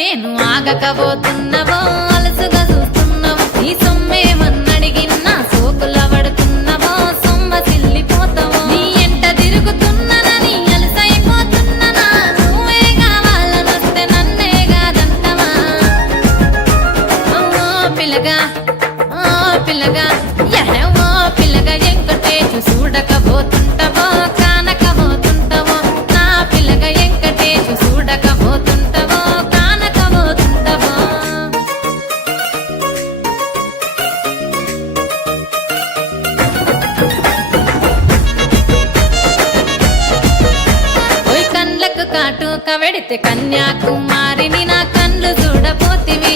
నేను ఆగకపోతున్నవో అలసుగా చూస్తున్నవో నీ సొమ్మేమన్నడిగిన్నా సోకుల పడుతున్నవో సొమ్మ సిల్లిపోతావో నీ ఎంట తిరుగుతున్ననని అలసైపోతున్ననా నువ్వే కావాలనొస్తే నన్నే కాదంటవా పిల్లగా పిల్లగా ఎహవో పిల్లగా ఎంకటేశు చూడకపోతుంటవో కానకపోతుంటవో నా పిల్లగా ఎంకటేశు చూడకపోతుంటవో కానకపోతుంటవో ఓయ్ కండ్లకు కాటుక వెడితే కన్యాకుమారిని నా కళ్ళు చూడపోతివి